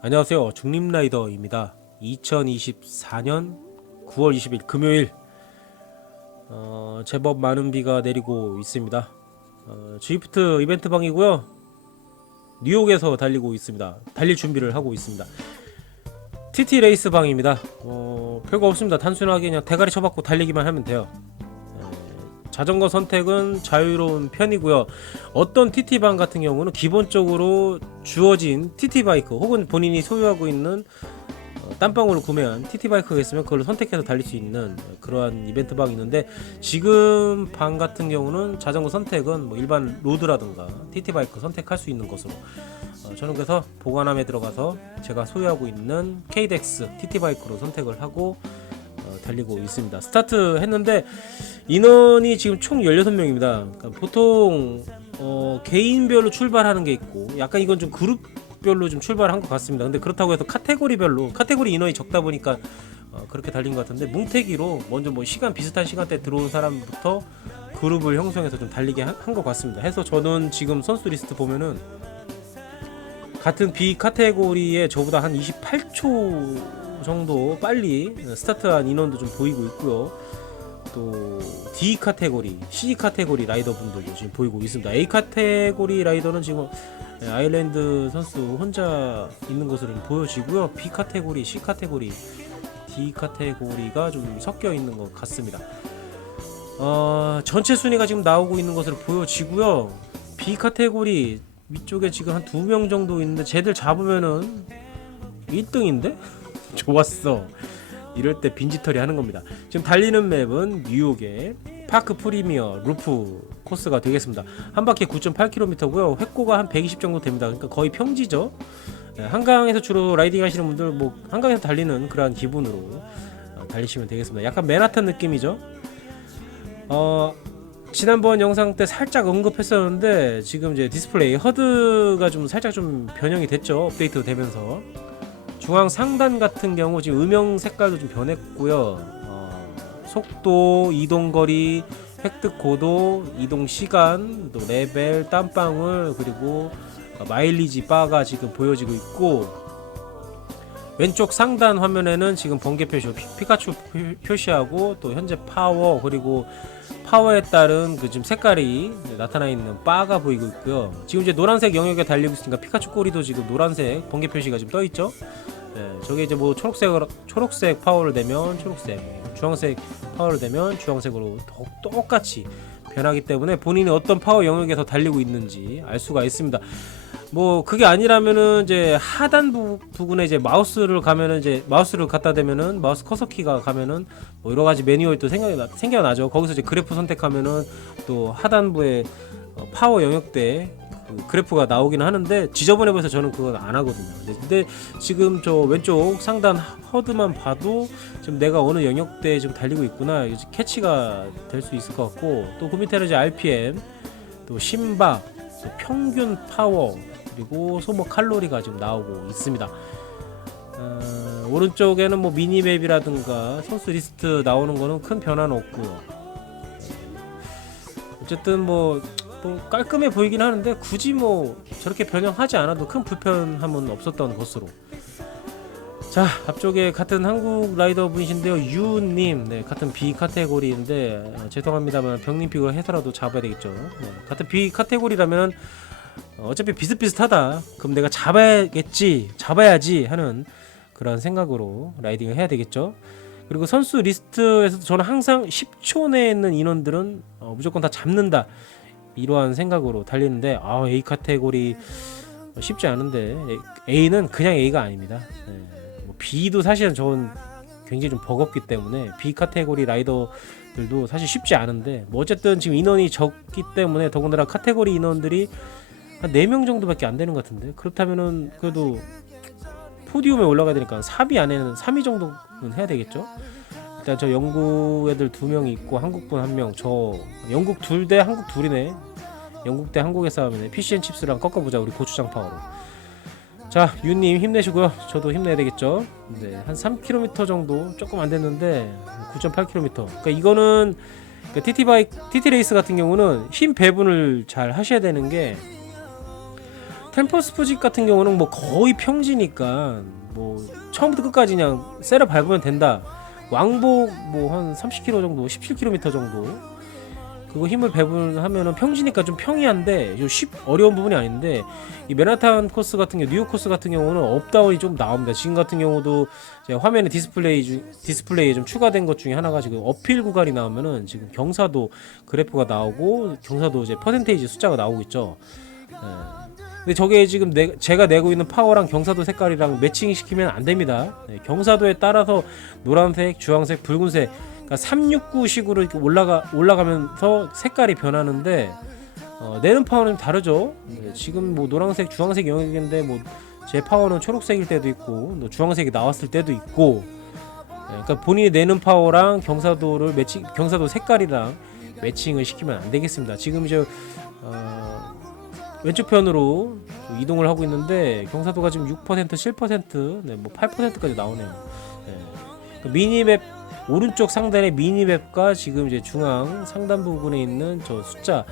안녕하세요. 중림라이더입니다. 2024년 9월 20일 금요일 어, 제법 많은 비가 내리고 있습니다. 어, 주이프트 이벤트 방이고요. 뉴욕에서 달리고 있습니다. 달릴 준비를 하고 있습니다. TT 레이스 방입니다. 어, 별거 없습니다. 단순하게 그냥 대가리 쳐박고 달리기만 하면 돼요. 에, 자전거 선택은 자유로운 편이고요. 어떤 TT방 같은 경우는 기본적으로 주어진 TT 바이크 혹은 본인이 소유하고 있는 어, 땀방울을 구매한 TT 바이크가 있으면 그걸 선택해서 달릴 수 있는 그러한 이벤트 방이 있는데 지금 방 같은 경우는 자전거 선택은 뭐 일반 로드라든가 TT 바이크 선택할 수 있는 것으로 어, 저는 그래서 보관함에 들어가서 제가 소유하고 있는 KDX TT 바이크로 선택을 하고 어, 달리고 있습니다. 스타트 했는데 인원이 지금 총 16명입니다. 그러니까 보통 어, 개인별로 출발하는 게 있고 약간 이건 좀 그룹별로 좀 출발한 것 같습니다. 근데 그렇다고 해서 카테고리별로 카테고리 인원이 적다 보니까 어, 그렇게 달린 것 같은데 뭉태기로 먼저 뭐 시간 비슷한 시간대 들어온 사람부터 그룹을 형성해서 좀 달리게 한 것 같습니다. 해서 저는 지금 선수 리스트 보면은 같은 B 카테고리에 저보다 한 28초 정도 빨리 스타트한 인원도 좀 보이고 있고요. 또 D 카테고리, C 카테고리 라이더 분들도 지금 보이고 있습니다. A 카테고리 라이더는 지금 아일랜드 선수 혼자 있는 것으로 좀 보여지고요. B 카테고리, C 카테고리, D 카테고리가 좀 섞여 있는 것 같습니다. 어, 전체 순위가 지금 나오고 있는 것으로 보여지고요. B 카테고리 위쪽에 지금 한 두 명 정도 있는데 쟤들 잡으면은 1등인데? 좋았어. 이럴 때 빈지털이 하는 겁니다. 지금 달리는 맵은 뉴욕의 파크 프리미어 루프 코스가 되겠습니다. 한 바퀴 9.8km고요. 획고가 한 120 정도 됩니다. 그러니까 거의 평지죠. 네, 한강에서 주로 라이딩 하시는 분들 뭐 한강에서 달리는 그러한 기분으로 어, 달리시면 되겠습니다. 약간 맨하탄 느낌이죠. 어 지난번 영상 때 살짝 언급했었는데 지금 이제 디스플레이 허드가 좀 살짝 좀 변형이 됐죠. 업데이트 되면서 중앙 상단 같은 경우 지금 음영 색깔도 좀 변했고요. 어, 속도, 이동 거리, 획득 고도, 이동 시간, 또 레벨, 땀방울 그리고 어, 마일리지 바가 지금 보여지고 있고 왼쪽 상단 화면에는 지금 번개 표시 피- 피카츄 표- 표시하고 또 현재 파워 그리고 파워에 따른 그 지금 색깔이 나타나 있는 바가 보이고 있고요. 지금 이제 노란색 영역에 달리고 있으니까 피카츄 꼬리도 지금 노란색 번개 표시가 지금 떠 있죠. 네, 저게 이제 뭐 초록색 초록색 파워를 내면 초록색, 주황색 파워를 내면 주황색으로 더- 똑같이 변하기 때문에 본인이 어떤 파워 영역에서 달리고 있는지 알 수가 있습니다. 뭐 그게 아니라면은 이제 하단 부, 부분에 이제 마우스를 가면은 이제 마우스를 갖다 대면은 마우스 커서 키가 가면은 뭐 여러 가지 매뉴얼이 또 나, 생겨나죠. 거기서 이제 그래프 선택하면은 또 하단부에 어, 파워 영역대 그 그래프가 나오긴 하는데 지저분해 보여서 저는 그건 안 하거든요. 네, 근데 지금 저 왼쪽 상단 허드만 봐도 지금 내가 어느 영역대에 지금 달리고 있구나 캐치가 될 수 있을 것 같고 또 그 밑에는 이제 RPM 또 심박 또 평균 파워 그리고 소모 칼로리가 지금 나오고 있습니다. 어, 오른쪽에는 뭐 미니맵이라든가 선수 리스트 나오는 거는 큰 변화는 없고요. 어쨌든 뭐, 뭐 깔끔해 보이긴 하는데 굳이 뭐 저렇게 변형하지 않아도 큰 불편함은 없었던 것으로. 자 앞쪽에 같은 한국 라이더 분이신데요. 유님. 네 같은 B 카테고리인데 어, 죄송합니다만 병림픽을 해서라도 잡아야 되겠죠. 네, 같은 B 카테고리라면 어, 어차피 비슷비슷하다. 그럼 내가 잡아야겠지 잡아야지 하는 그런 생각으로 라이딩을 해야 되겠죠. 그리고 선수 리스트에서도 저는 항상 10초 내에 있는 인원들은 어, 무조건 다 잡는다 이러한 생각으로 달리는데 아 A 카테고리 어, 쉽지 않은데 A는 그냥 A가 아닙니다. 네. 뭐 B도 사실은 저는 굉장히 좀 버겁기 때문에 B 카테고리 라이더들도 사실 쉽지 않은데 뭐 어쨌든 지금 인원이 적기 때문에 더군다나 카테고리 인원들이 한 4명 정도밖에 안 되는 것 같은데 그렇다면은 그래도 포디움에 올라가야 되니까 3위 안에는 3위 정도는 해야 되겠죠? 일단 저 영국 애들 두 명이 있고 한국 분 한 명 저 영국 둘 대 한국 둘이네 영국 대 한국의 싸움이네. PCN 칩스랑 꺾어보자 우리 고추장 파워로. 자 유님 힘내시고요. 저도 힘내야 되겠죠? 네, 한 3km 정도 조금 안 됐는데 9.8km 그러니까 이거는 그러니까 TT 바이크 TT 레이스 같은 경우는 힘 배분을 잘 하셔야 되는 게 캠퍼스 푸직 같은 경우는 뭐 거의 평지니까 뭐 처음부터 끝까지 그냥 세려 밟으면 된다. 왕복 뭐 한 30km 정도, 17km 정도. 그거 힘을 배분하면은 평지니까 좀 평이한데 좀쉽 어려운 부분이 아닌데 이 맨하탄 코스 같은 경우 뉴욕 코스 같은 경우는 업다운이 좀 나옵니다. 지금 같은 경우도 화면에 디스플레이 중 디스플레이에 좀 추가된 것 중에 하나가 지금 어필 구간이 나오면은 지금 경사도 그래프가 나오고 경사도 이제 퍼센테이지 숫자가 나오고 있죠. 예. 근데 저게 지금 내, 제가 내고 있는 파워랑 경사도 색깔이랑 매칭 시키면 안 됩니다. 네, 경사도에 따라서 노란색, 주황색, 붉은색, 그러니까 369식으로 이렇게 올라가 올라가면서 색깔이 변하는데 어, 내는 파워는 다르죠. 네, 지금 뭐 노란색, 주황색 영역인데 뭐 제 파워는 초록색일 때도 있고 또 주황색이 나왔을 때도 있고 예, 그러니까 본인이 내는 파워랑 경사도를 매칭 경사도 색깔이랑 매칭을 시키면 안 되겠습니다. 지금 이제 어, 왼쪽 편으로 이동을 하고 있는데 경사도가 지금 6% 7% 네, 뭐 8%까지 나오네요. 네. 그 미니맵 오른쪽 상단의 미니맵과 지금 이제 중앙 상단 부분에 있는 저 숫자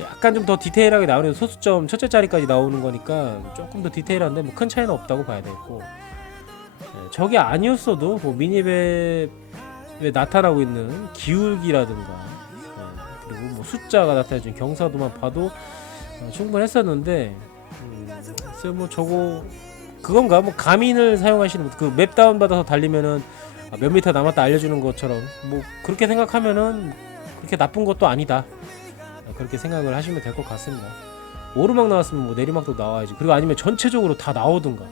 약간 좀 더 디테일하게 나오는 소수점 첫째 자리까지 나오는 거니까 조금 더 디테일한데 뭐 큰 차이는 없다고 봐야 되고. 네, 저게 아니었어도 뭐 미니맵에 나타나고 있는 기울기라든가 네, 그리고 뭐 숫자가 나타나는 경사도만 봐도 어, 충분했었는데 음, 글쎄 뭐 저거 그건가? 뭐 가민을 사용하시는 분, 그맵 다운 받아서 달리면은 아, 몇 미터 남았다 알려주는 것처럼 뭐 그렇게 생각하면은 그렇게 나쁜 것도 아니다. 아, 그렇게 생각을 하시면 될 것 같습니다. 오르막 나왔으면 뭐 내리막도 나와야지. 그리고 아니면 전체적으로 다 나오든가.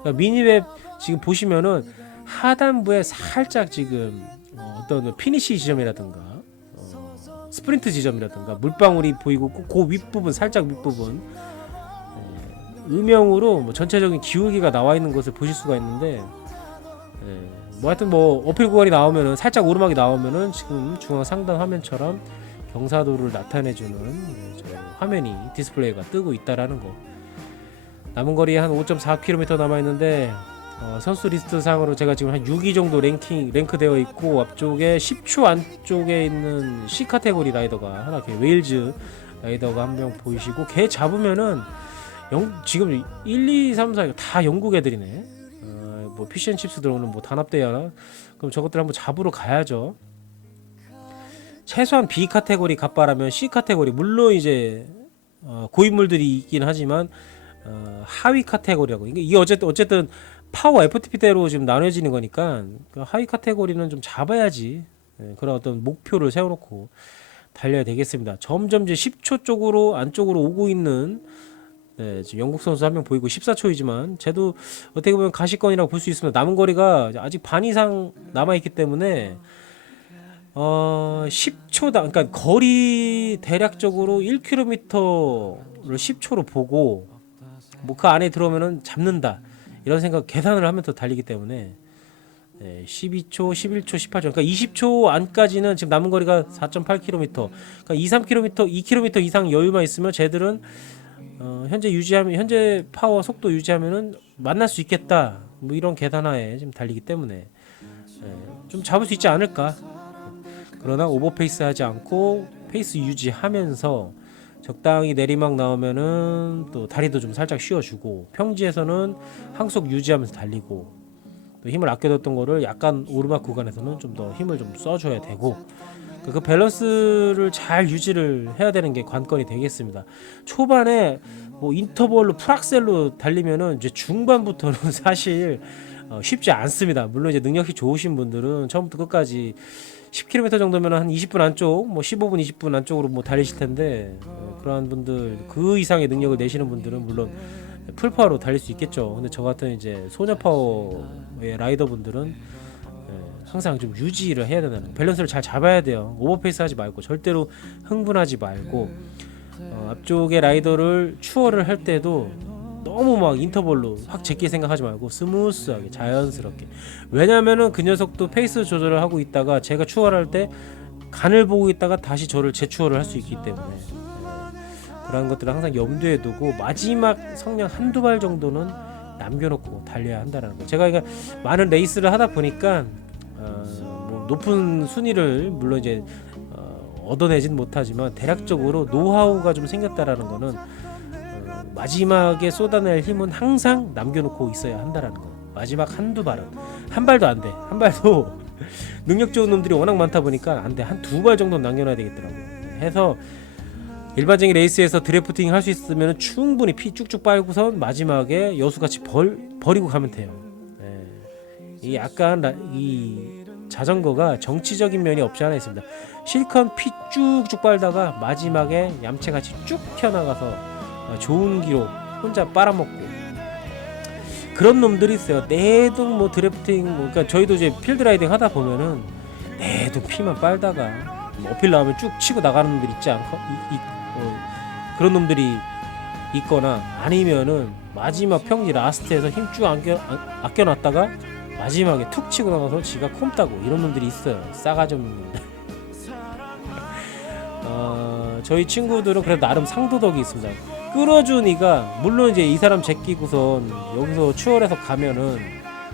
그러니까 미니맵 지금 보시면은 하단부에 살짝 지금 어, 어떤 피니시 지점이라든가 어, 스프린트 지점이라든가 물방울이 보이고 그- 그 윗부분 살짝 윗부분 예, 음영으로 뭐 전체적인 기울기가 나와 있는 것을 보실 수가 있는데 예, 뭐 하여튼 뭐 어필 구간이 나오면은 살짝 오르막이 나오면은 지금 중앙 상단 화면처럼 경사도를 나타내주는 예, 저 화면이 디스플레이가 뜨고 있다라는 거. 남은 거리 한 5.4km 남아 있는데 어, 선수 리스트 상으로 제가 지금 한 6위 정도 랭킹 랭크되어 있고 앞쪽에 10초 안쪽에 있는 C 카테고리 라이더가 하나 걔 웨일즈 라이더가 한 명 보이시고 걔 잡으면은 영, 지금 1, 2, 3, 4, 다 영국 애들이네. 어, 뭐 피쉬앤칩스 들어오는 뭐 단합대야. 그럼 저것들 한번 잡으러 가야죠. 최소한 B 카테고리 갑바라면 C 카테고리 물론 이제 어, 고인물들이 있긴 하지만 어, 하위 카테고리라고 이게 어쨌든 어쨌든 파워 FTP대로 지금 나눠지는 거니까 그 하위 카테고리는 좀 잡아야지 예, 그런 어떤 목표를 세워놓고 달려야 되겠습니다. 점점 이제 10초 쪽으로 안쪽으로 오고 있는 네, 지금 영국 선수 한 명 보이고 14초이지만 쟤도 어떻게 보면 가시권이라고 볼 수 있습니다. 남은 거리가 아직 반 이상 남아 있기 때문에 어 10초다. 그러니까 거리 대략적으로 1km를 10초로 보고 뭐 그 안에 들어오면은 잡는다. 이런 생각 계산을 하면서 달리기 때문에 네, 12초, 11초, 18초. 그러니까 20초 안까지는 지금 남은 거리가 4.8km. 그러니까 2, 3km, 2km 이상 여유만 있으면 쟤들은 어, 현재 유지하면 현재 파워 속도 유지하면은 만날 수 있겠다. 뭐 이런 계산하에 지금 달리기 때문에 예, 좀 잡을 수 있지 않을까. 그러나 오버페이스 하지 않고 페이스 유지하면서 적당히 내리막 나오면은 또 다리도 좀 살짝 쉬어주고 평지에서는 항속 유지하면서 달리고 또 힘을 아껴뒀던 거를 약간 오르막 구간에서는 좀 더 힘을 좀 써줘야 되고 그- 그 밸런스를 잘 유지를 해야 되는 게 관건이 되겠습니다. 초반에 뭐 인터벌로 풀악셀로 달리면은 이제 중반부터는 사실 어, 쉽지 않습니다. 물론 이제 능력이 좋으신 분들은 처음부터 끝까지 10km 정도면 한 20분 안쪽, 뭐 15분, 20분 안쪽으로 뭐 달리실 텐데 어, 그러한 분들 그 이상의 능력을 내시는 분들은 물론 풀파워로 달릴 수 있겠죠. 근데 저 같은 이제 소녀 파워의 라이더 분들은 예, 항상 좀 유지를 해야 된다는 밸런스를 잘 잡아야 돼요. 오버페이스 하지 말고 절대로 흥분하지 말고 어, 앞쪽에 라이더를 추월을 할 때도 너무 막 인터벌로 확 제끼 생각하지 말고 스무스하게 자연스럽게 왜냐면은 그 녀석도 페이스 조절을 하고 있다가 제가 추월할 때 간을 보고 있다가 다시 저를 재추월을 할 수 있기 때문에 예, 그런 것들을 항상 염두에 두고 마지막 성량 한두 발 정도는 남겨놓고 달려야 한다는 거. 제가 그러니까 많은 레이스를 하다 보니까 어, 뭐 높은 순위를 물론 이제 어, 얻어내진 못하지만 대략적으로 노하우가 좀 생겼다라는 거는 어, 마지막에 쏟아낼 힘은 항상 남겨놓고 있어야 한다라는 거. 마지막 한두 발은 한 발도 안 돼. 한 발도 능력 좋은 놈들이 워낙 많다 보니까 안 돼. 한 두 발 정도 남겨놔야 되겠더라고요. 해서 일반적인 레이스에서 드래프팅 할 수 있으면 충분히 피 쭉쭉 빨고선 마지막에 여수같이 벌, 버리고 가면 돼요. 예. 이 약간 라- 이 자전거가 정치적인 면이 없지 않아 있습니다. 실컷 피 쭉쭉 빨다가 마지막에 얌체같이 쭉 튀어나가서 어, 좋은 기록 혼자 빨아먹고 그런 놈들이 있어요. 내동 뭐 드래프팅 뭐 그러니까 저희도 이제 필드 라이딩 하다 보면은 내동 피만 빨다가 뭐 어필 나오면 쭉 치고 나가는 놈들 있지 않고 그런 놈들이 있거나 아니면은 마지막 평지 라스트에서 힘쭉 아껴 아- 아껴놨다가 마지막에 툭 치고 나가서 지가 콤 따고 이런 놈들이 있어요. 싸가지 없는 놈들. 어, 저희 친구들은 그래도 나름 상도덕이 있습니다. 이가 물론 이제 이 사람 제끼고선 여기서 추월해서 가면은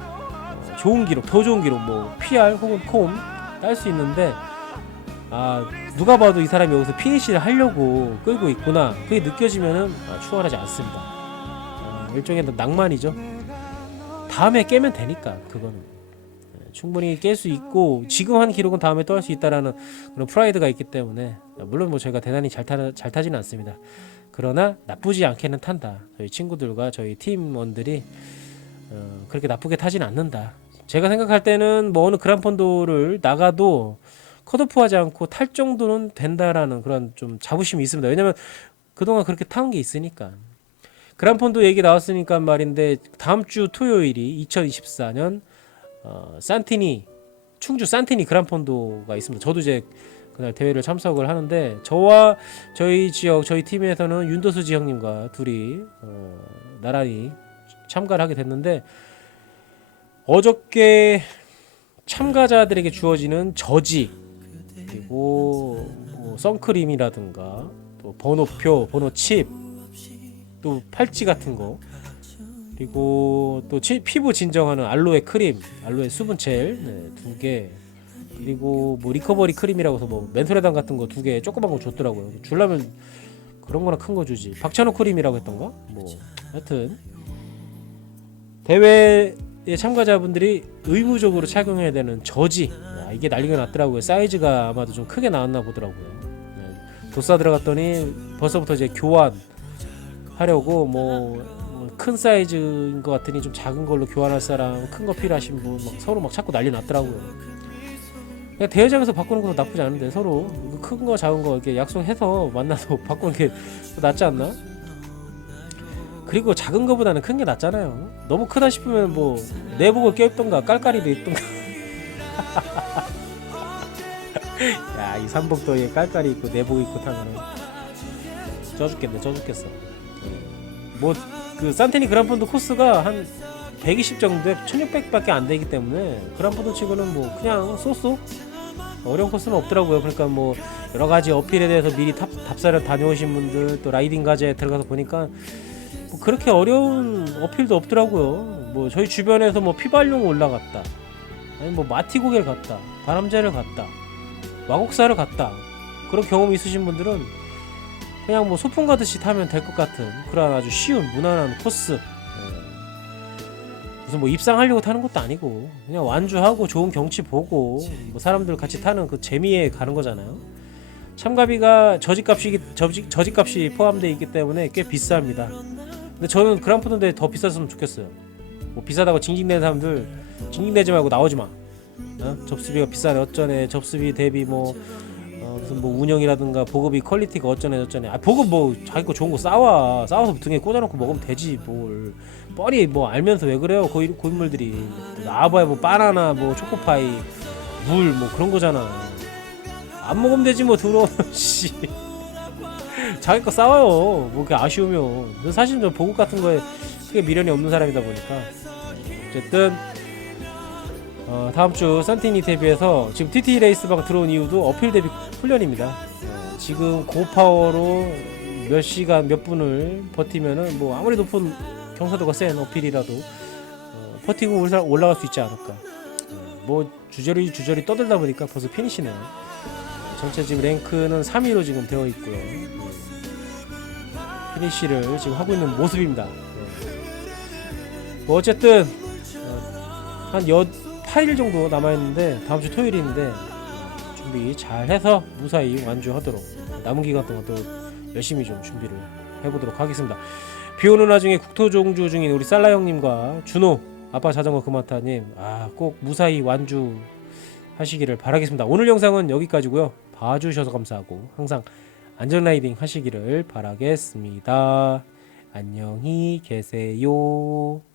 어, 좋은 기록, 더 좋은 기록 뭐 PR 혹은 콤 딸 수 있는데 아 누가 봐도 이 사람이 여기서 피니시를 하려고 끌고 있구나 그게 느껴지면은 아, 추월하지 않습니다. 아, 일종의 낭만이죠. 다음에 깨면 되니까 그거는 예, 충분히 깰 수 있고 지금 한 기록은 다음에 또 할 수 있다라는 그런 프라이드가 있기 때문에 물론 뭐 저희가 대단히 잘, 타, 잘 타지는 않습니다. 그러나 나쁘지 않게는 탄다. 저희 친구들과 저희 팀원들이 어, 그렇게 나쁘게 타진 않는다. 제가 생각할 때는 뭐 어느 그란폰도를 나가도 컷오프하지 않고 탈 정도는 된다라는 그런 좀 자부심이 있습니다. 왜냐면 그동안 그렇게 타온 게 있으니까. 그란폰도 얘기 나왔으니까 말인데 다음 주 토요일이 2024년 어, 산티니 충주 산티니 그란폰도가 있습니다. 저도 이제 그날 대회를 참석을 하는데 저와 저희 지역 저희 팀에서는 윤도수 지형님과 둘이 어, 나란히 참가를 하게 됐는데 어저께 참가자들에게 주어지는 저지 그리고 뭐 선크림이라든가 또 번호표, 번호 칩, 또 팔찌 같은 거 그리고 또 치- 피부 진정하는 알로에 크림, 알로에 수분 젤 네, 두 개. 그리고 뭐 리커버리 크림이라고 해서 뭐 멘토레단 같은 거 두 개 조그만 거 줬더라고요. 줄라면 그런 거나 큰 거 주지. 박찬호 크림이라고 했던가? 뭐 하여튼 대회에 참가자분들이 의무적으로 착용해야 되는 저지. 아, 이게 난리가 났더라고요. 사이즈가 아마도 좀 크게 나왔나 보더라고요. 네. 도싸 들어갔더니 벌써부터 이제 교환 하려고 뭐 큰 사이즈인 것 같으니 좀 작은 걸로 교환할 사람, 큰 거 필요하신 분 막 서로 막 찾고 난리 났더라고요. 대회장에서 바꾸는 것도 나쁘지 않은데 서로 큰 거 작은 거 이렇게 약속해서 만나서 바꾸는 게 낫지 않나? 그리고 작은 거보다는 큰 게 낫잖아요. 너무 크다 싶으면 뭐 내복을 껴입던가 깔깔이도 입던가. 야 이 삼복도에 깔깔이 입고 내복 입고 타면은 쪄 죽겠네, 쪄 죽겠어. 뭐 그 산테니 그란폰도 코스가 한 120 정도에 1600밖에 안 되기 때문에 그란폰도 치고는 뭐 그냥 쏘쏘 어려운 코스는 없더라고요. 그러니까 뭐 여러 가지 어필에 대해서 미리 탑, 답사를 다녀오신 분들 또 라이딩 가제에 들어가서 보니까 뭐 그렇게 어려운 어필도 없더라고요. 뭐 저희 주변에서 뭐 피발용 올라갔다. 아니 뭐 마티고개를 갔다. 바람제를 갔다. 마곡사를 갔다. 그런 경험 있으신 분들은 그냥 뭐 소풍 가듯이 타면 될 것 같은 그런 아주 쉬운 무난한 코스. 예. 무슨 뭐 입상하려고 타는 것도 아니고 그냥 완주하고 좋은 경치 보고 뭐 사람들 같이 타는 그 재미에 가는 거잖아요. 참가비가 저지값이 저지, 저지값이 포함되어 있기 때문에 꽤 비쌉니다. 근데 저는 그랑프던데 더 비쌌으면 좋겠어요. 뭐 비싸다고 징징대는 사람들 징징대지 말고 나오지 마. 어? 접수비가 비싸네 어쩌네 접수비 대비 뭐 어, 무슨 뭐 운영이라든가 보급이 퀄리티가 어쩌네 저쩌네. 아 보급 뭐 자기 거 좋은 거 싸와. 싸워서 등에 꽂아놓고 먹으면 되지 뭘. 뻔히 뭐 알면서 왜 그래요 고, 고인물들이. 나와봐야 뭐 바나나 뭐 초코파이 물 뭐 그런 거잖아. 안 먹으면 되지 뭐 들어. 씨. 자기 거 싸워요. 뭐 그게 아쉬우면. 사실 저 보급 같은 거에 크게 미련이 없는 사람이다 보니까. 어쨌든 어, 다음 주 산티니 데뷔해서 지금 TT 레이스방 들어온 이유도 어필 데뷔 훈련입니다. 어, 지금 고파워로 몇 시간 몇 분을 버티면은 뭐 아무리 높은 경사도가 센 어필이라도 어, 버티고 올라, 올라갈 수 있지 않을까. 어, 뭐 주저리 주저리 떠들다 보니까 벌써 피니시네요. 어, 전체 지금 랭크는 3위로 지금 되어 있고요. 네. 피니쉬를 지금 하고 있는 모습입니다. 네. 뭐 어쨌든 어, 한 여, 8일 정도 남아있는데 다음 주 토요일인데 어, 준비 잘 해서 무사히 완주하도록 남은 기간 동안 또 열심히 좀 준비를 해보도록 하겠습니다. 비 오는 와중에 국토종주 중인 우리 살라 형님과 준호 아빠 자전거 그마타님 아 꼭 무사히 완주 하시기를 바라겠습니다. 오늘 영상은 여기까지고요. 봐주셔서 감사하고 항상 안전 라이딩 하시기를 바라겠습니다. 안녕히 계세요.